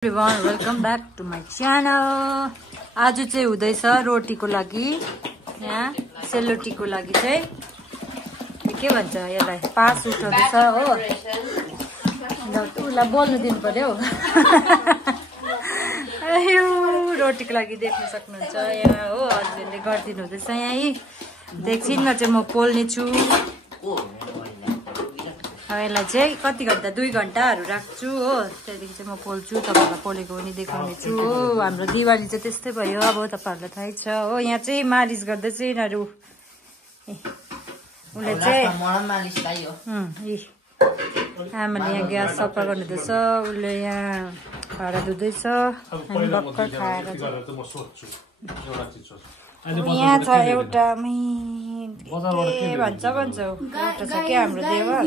Everyone welcome back to my channel. आज चाहिँ हुँदैछ रोटीको लागि, यहाँ सेलरोटीको लागि चाहिँ के भन्छ यसलाई, पास उठाउँदैछ हो। उसलाई बोल्नु दिनु पर्यो यो रोटीको लागि देख्न सक्नुहुन्छ यहाँ हो, हस्बेन्डले गरिदिनु हुँदैछ। यहीँ एकछिनमा चाहिँ म पोल्ने छु। यसलाई चाहिँ कति घन्टा, 2 घन्टाहरू राख्छु हो, त्यहाँदेखि चाहिँ म पोल्छु, तपाईँहरूलाई पोलेको पनि देखाउने छु हो। हाम्रो दिवाली चाहिँ त्यस्तै भयो, अब तपाईँहरूलाई थाहै छ हो। यहाँ चाहिँ मालिस गर्दैछ यिनीहरू, उसले चाहिँ आमाले यहाँ ग्यास सफा गर्नुहुँदैछ, उसले यहाँ भाँडा धुँदैछ, हामी भर्खर खाएर यहाँ छ एउटा के भन्छ एउटा छ के हाम्रो देवर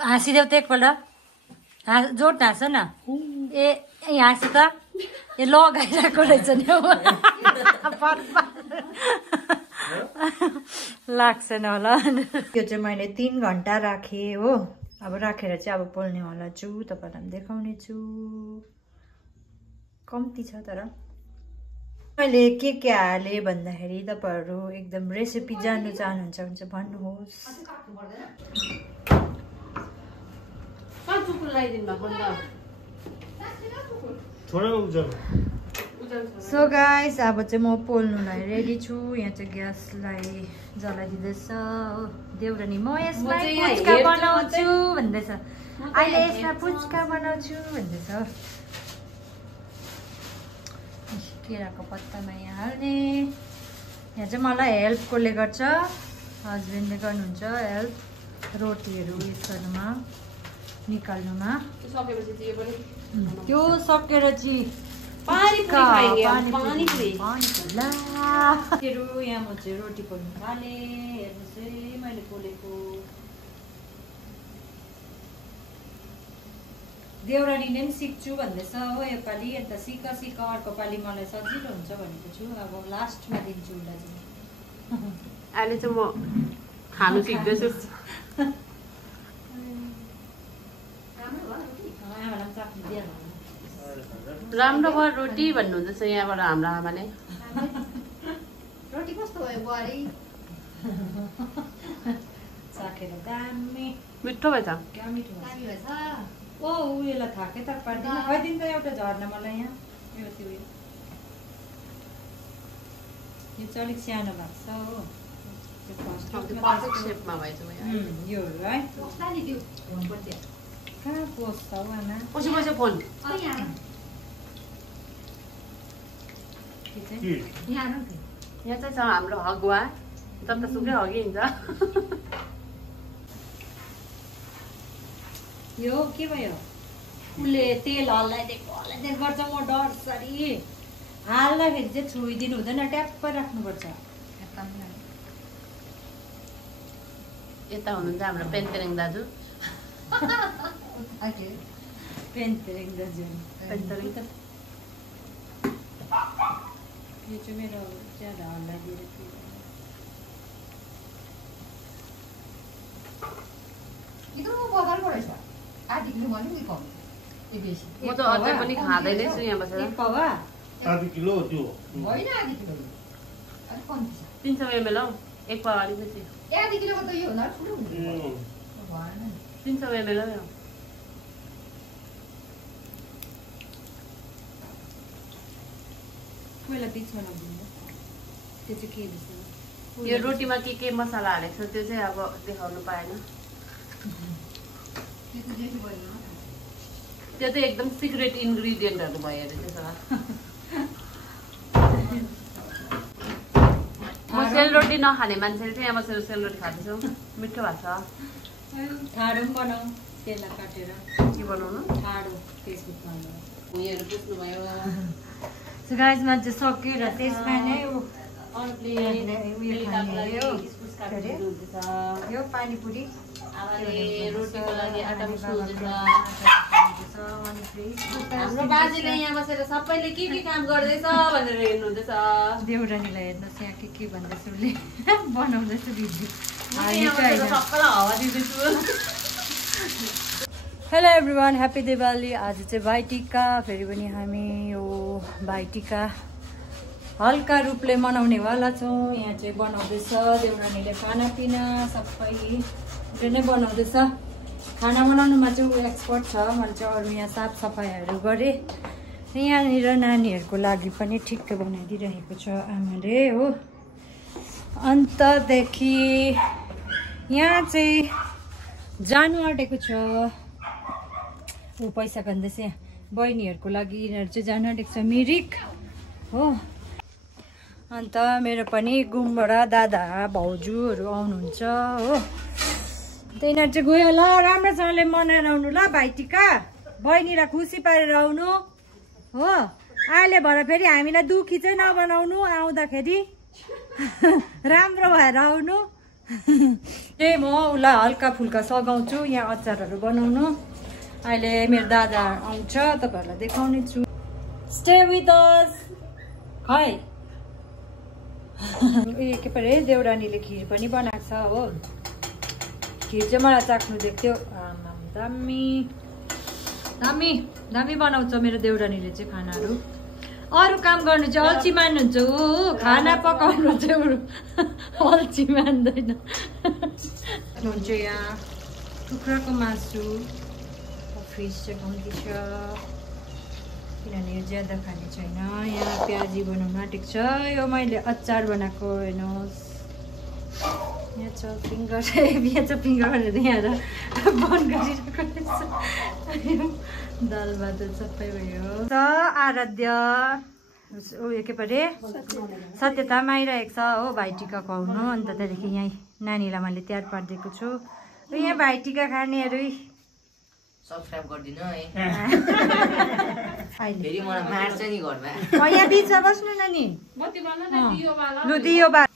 हाँसिदेऊ त एकपल्ट, जोड हाँस न। ए हाँस त ए लगाइरहेको रहेछ नि लाग्छ न होला। यो चाहिँ मैले 3 घन्टा राखेँ हो। अब राखेर चाहिँ अब पोल्नेवाला छु, तपाईँहरूलाई देखाउने छु। कम्ती छ तर मैले के हालेँ भन्दाखेरि तपाईँहरू एकदम रेसिपी जान्नु चाहनुहुन्छ भने चाहिँ भन्नुहोस्। सो गाइस अब चाहिँ म पोल्नुलाई रेडी छु। यहाँ चाहिँ ग्यासलाई जलाइदिँदैछ हो। देउरानी म यसमा पुच्का बनाउँछु भन्दैछ, अहिले यसमा पुच्का बनाउँछु भन्दैछ। केराको पत्तामा यहाँ हाल्ने। यहाँ चाहिँ मलाई हेल्प कसले गर्छ, हस्बेन्डले गर्नुहुन्छ हेल्प रोटीहरू उयो गर्नुमा, निकाल्नुमा। त्यो सकेर चाहिँ यहाँ म चाहिँ रोटी पोल्नु थालेँ। हेर्नुहोस् है मैले पोलेको। देउरानीले पनि सिक्छु भन्दैछ हो योपालि, अन्त सिक अर्को पालि मलाई सजिलो हुन्छ भनेको छु। अब लास्टमा दिन्छु उसलाई चाहिँ। अहिले चाहिँ म खानु सिक्दैछु। राम्रो भयो रोटी भन्नुहुँदैछ यहाँबाट हाम्रो आमाले। रोटी कस्तो भयो बुहारी? साकेर दामी मिठो भएछ। क्या मिठो भएछ ओ। उयोलाई थाके त पार्दैन, खैदिन त एउटा झर्न मलाई यहाँ। यो चाहिँ यो चाहिँ अलिक सानो भएको छ हो, सेपमा भएछ योहरू है। कहाँ पोस्छ हौ आमा? पछि फोन यहाँ चाहिँ छ हाम्रो हगुवा, जतासुकै हगिन्छ। यो के भयो? उसले तेल हल्लाइदिएको गर्छ, म डरसरी हाल्दाखेरि चाहिँ छोइदिनु हुँदैन, ट्याप्प राख्नुपर्छ। यता हुनुहुन्छ हाम्रो पेन्टेरिङ दाजु। पेन्टेरिङ दाजु पेन्टेरिङ त यो चाहिँ मेरो ज्यादा हल्लाइदिएर म त अझै पनि खाँदैनै छु यहाँ बसेर। 300 ml हौ, 1 पावा अलिकति। 300 ml हो। पहिला बिचमा लगिदिनु, त्यो चाहिँ के भन्छ? यो रोटीमा के मसला हालेको छ त्यो चाहिँ अब देखाउनु पाएन। त्यो चाहिँ एकदम सिक्रेट इन्ग्रिडियन्टहरू भयो अरे त्यसो भए। म सेलरोटी नखाने मान्छेले चाहिँ यहाँ बसेर सेलरोटी खाँदैछौँ, मिठो भएको छ। ठाडो पनि बनाऊ, त्यसलाई काटेर के बनाउनु? ठाडो फेसबुकमा उयोहरू पुस्नुभयो। सो गाइसमा चाहिँ सक्यो र त्यसमा नै यो पानीपुरी रोटीको लागि आटा मुस्नुहुन्छ। हाम्रो बाजेले यहाँ बसेर सबैले के काम गर्दैछ भनेर हेर्नुहुँदैछ। देउरानीलाई हेर्नुहोस् यहाँ के भन्दैछ उसले बनाउँदैछ video. Hello everyone, happy Diwali. आज चाहिँ भाइटिका, फेरि पनि हामी यो भाइटिका हल्का रूपले मनाउनेवाला छौँ। यहाँ चाहिँ बनाउँदैछ देउरानीले, खानापिना सबै नै बनाउँदैछ। खाना बनाउनुमा चाहिँ ऊ एक्सपर्ट छ, मैले चाहिँ अरू यहाँ साफसफाइहरू गरेँ। यहाँनिर नानीहरूको लागि पनि ठिक्क बनाइदिइरहेको छ आमाले हो। अन्तदेखि यहाँ चाहिँ जानु आँटेको छ, ऊ पैसा खाँदैछ यहाँ बहिनीहरूको लागि। यिनीहरू चाहिँ जानु आँटेको छ मिरिक हो। अन्त मेरो पनि घुमबाट दादा भाउजूहरू आउनुहुन्छ हो। अन्त यिनीहरू चाहिँ गयो ल, राम्रोसँगले मनाएर आउनु ल भाइटिका, बहिनीलाई खुसी पारेर आउनु हो। अहिले भएर फेरि हामीलाई दुखी चाहिँ नबनाउनु, आउँदाखेरि राम्रो भएर आउनु। त्यही म उसलाई हल्का फुल्का सघाउँछु, यहाँ अचारहरू बनाउनु। अहिले मेरो दादा आउँछ, तपाईँहरूलाई देखाउने छु। Stay with us. खै के परे देउरानीले खिर पनि बनाएको छ हो। खिर चाहिँ मलाई चाख्नु दिएको थियो। दामी दामी दामी बनाउँछ मेरो देउरानीले चाहिँ खानाहरू। अरू काम गर्नु चाहिँ अल्छी मान्नुहुन्छ हो, खाना पकाउनु चाहिँ अल्छी मान्दैन। हुन्छ यहाँ कुखुराको मासु, फिस चाहिँ कम्ती छ किनभने यो ज्यादा खाने छैन। यहाँ प्याजी बनाउन आँटेको छ। यो मैले अचार बनाएको हेर्नुहोस्। यहाँ छ फिङ्गर, यहाँ छ फिङ्गर भनेर यहाँ बन्द गरिरहेको रहेछ। दाल भात सबै भयो। आराध्य उयो के परे सत्यता आइरहेको छ हो भाइटिका खुवाउनु। अन्त त्यहाँदेखि यहाँ नानीलाई मैले तयार पारिदिएको छु। र यहाँ भाइटिका खानेहरू सब्स्क्राइब गरिदिनु है। फेरि मलाई मार्छ नि घरमा। यहाँ बिचमा बस्नु न नि। लु दियो बा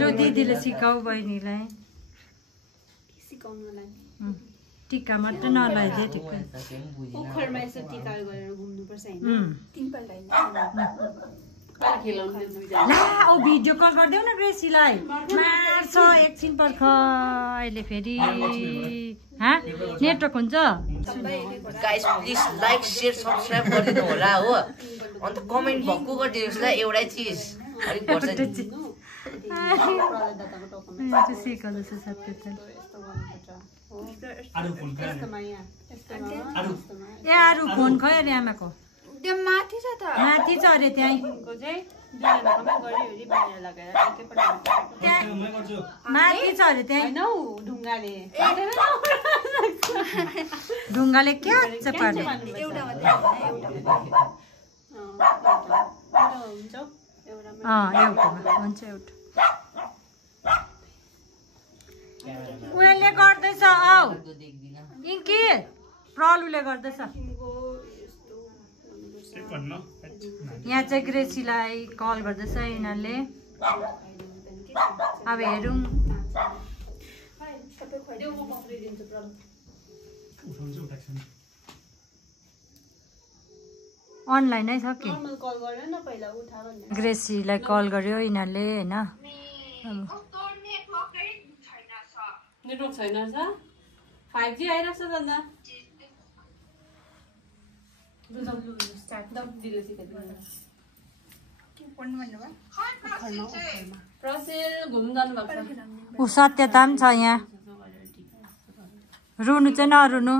लु दिदीले सिकाऊ बहिनीलाई। टिका मात्र नलाइदिए टिका। पोखरमा यसो टिका गरेर घुम्नुपर्छ हैन? ला ओ भिडियो कल गरिदेऊ न ग्रेसीलाई, मार्छ एकछिन पर्ख। अहिले फेरि नेटवर्क हुन्छ। Guys please like share subscribe गरिदिनु होला हो। अन्त कमेन्ट भक्कु गरिदिनुहोस् ल एउटै चिज। अलिक पर्छ नि सिकाउँदैछ सत्यता। ए अरू फोन खै अरे आमाको त्यो माथि छ त, माथि छ अरे त्यहीँ माथि छ अरे त्यहीँ ढुङ्गाले क्या छ पार्ने। एउटा हुन्छ एउटा उयोले गर्दैछ। आऊ इङ्की प्रलुले गर्दैछ। यहाँ चाहिँ ग्रेसीलाई कल गर्दैछ यिनीहरूले। अब हेरौँ अनलाइनै छ कि। ग्रेसीलाई कल गर्यो यिनीहरूले होइन। नेटवर्क छैन छ 5G आइरहेको छ भन्दा प्रसेल घुम्न जानु भएको छ। ऊ सत्यता पनि छ यहाँ। रुनु चाहिँ नरुनु।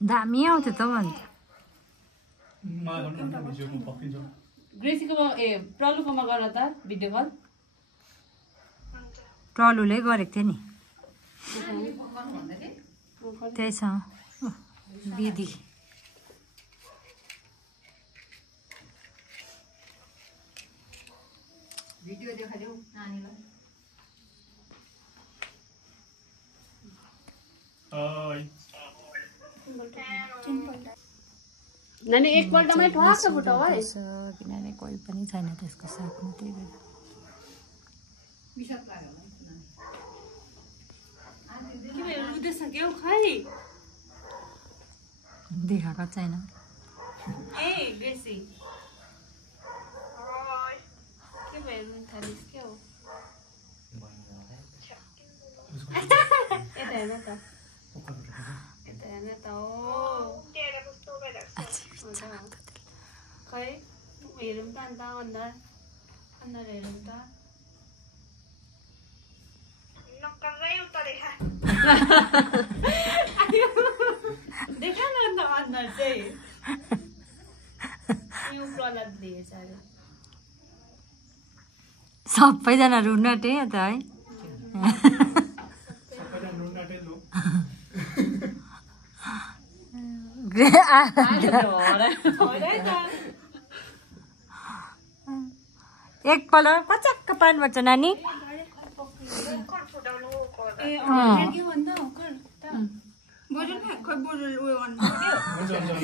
दामी आउँथ्यो त भन्छ। ग्रेसीकोमा ए प्रलुकोमा गर त भिडियो कल। प्रलुले गरेको थियो नि त्यही छ विधि। भिडियो देखाइदेऊ नानीलाई। नानी एकपल्टमै ठ्वाक्क फुटाउ है किनभने कोही पनि छैन त्यसको साथमा त्यही भएर देखाएको छैन खै हेरौँ त अन्त अनुहार हेरौँ त देखा न अन्त अनुहार चाहिँ यो प्रहलाद दिएछ अरे सबैजना रुन आँटे त है एकपल्ट पचक्क पार्नुपर्छ नानी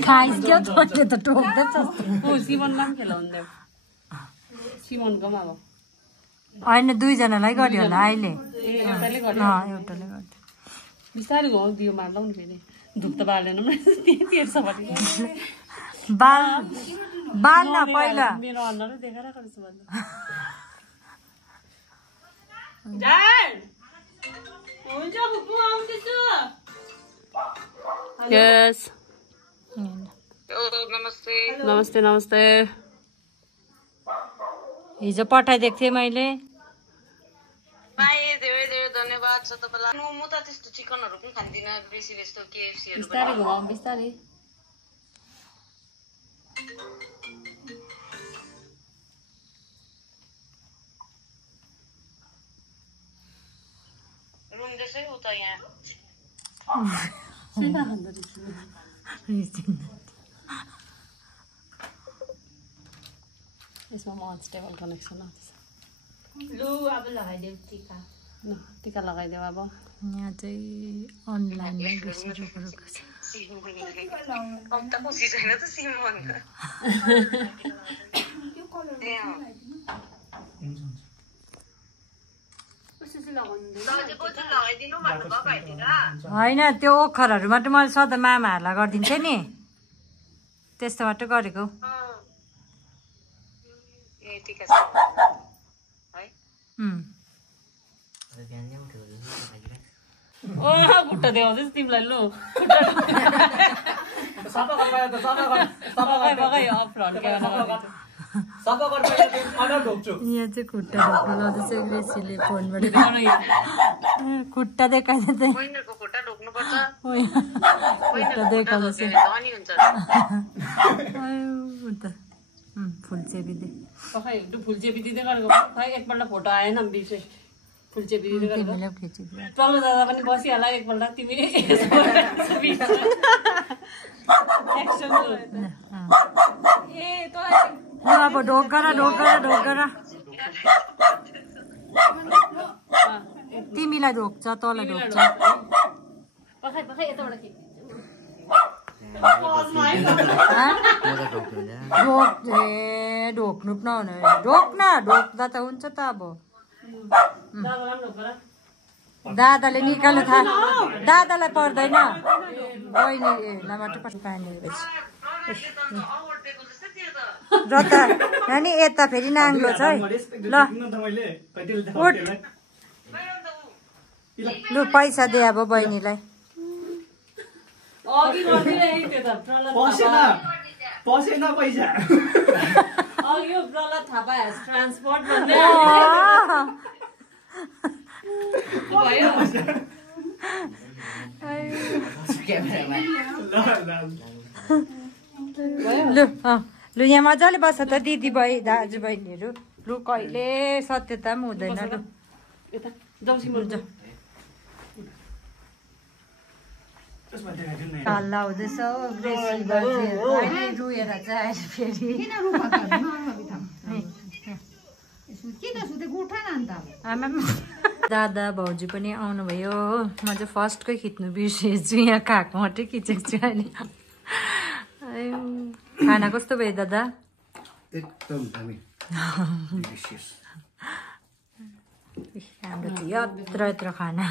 खाइसक्यो छोड्यो त टोक्दैछ सिमनमा पनि खेलाउँदै सिमनकोमा अब होइन दुईजनालाई गर्यो होला अहिले एउटाले एउटाले गर्यो बिस्तारै घुमाउँदियो मार्लौ नि फेरि धुप त बाल्दैन तेर्छ भने बाल्न पहिला मेरो अनुहारै देखाएर गर्छु भन्दा हुन्छ बुबु आउँदैछु यस नमस्ते नमस्ते हिजो पठाइदिएको थिएँ मैले धेरै धेरै धन्यवाद छ तपाईँलाई म त त्यस्तो चिकनहरू पनि खान्दिनँ बेसी जस्तो केएफसीहरू बिस्तारै घुमाऊ बिस्तारै रुम जसै उता यहाँ यसमा म अनस्टेबल कनेक्सन आउँछ लु अब लगाइदेऊ टीका टीका लगाइदेऊ अब यहाँ चाहिँ अनलाइनमै बेसी रोकेको छ खुसी छैन त सिमन होइन त्यो ओखरहरू मात्रै मैले सधैँ मामाहरूलाई गरिदिन्थेँ नि त्यस्तो मात्रै गरेको खुट्टा देखाउँदैछ तिमीलाई लु यहाँ चाहिँ खुट्टा ढोक्नु लाउँदैछ ग्रेसीले फोनबाट खुट्टा देखाउँदैछ खुट्टा देखाउँदैछ फुलचेपी फुलचेपी दिँदै गरेको खै एकपल्ट फोटो आएन बिर्से फुलचेपी दिँदै गरेको चल्नु जाँदा पनि बसिहाल्ला एकपल्ट तिमी अब ढोका तिमीलाई ढोक्छ तँलाई ढोक्छ ढोक्नु पनि नहुने ढोक्दा त हुन्छ त अब दादाले निकाल्नु थाहा दादालाई पर्दैन बहिनीलाई मात्रै पानी र त नानी यता फेरि नाङ्लो छ है ल उठ लु पैसा दे अब बहिनीलाई लु यहाँ मजाले बस्छ त दिदी भाइ दाजु बहिनीहरू लु कहिले सत्यता पनि हुँदैन लु हल्ला हुँदैछ रुएर चाहिँ फेरि आमा दादा भाउजू पनि आउनुभयो हो म चाहिँ फर्स्टकै खिच्नु बिर्सेछु यहाँ खाएको मात्रै खिचेको छु अहिले खाना कस्तो भयो दादा एकदम दामी हाम्रो चाहिँ यत्र यत्र खाना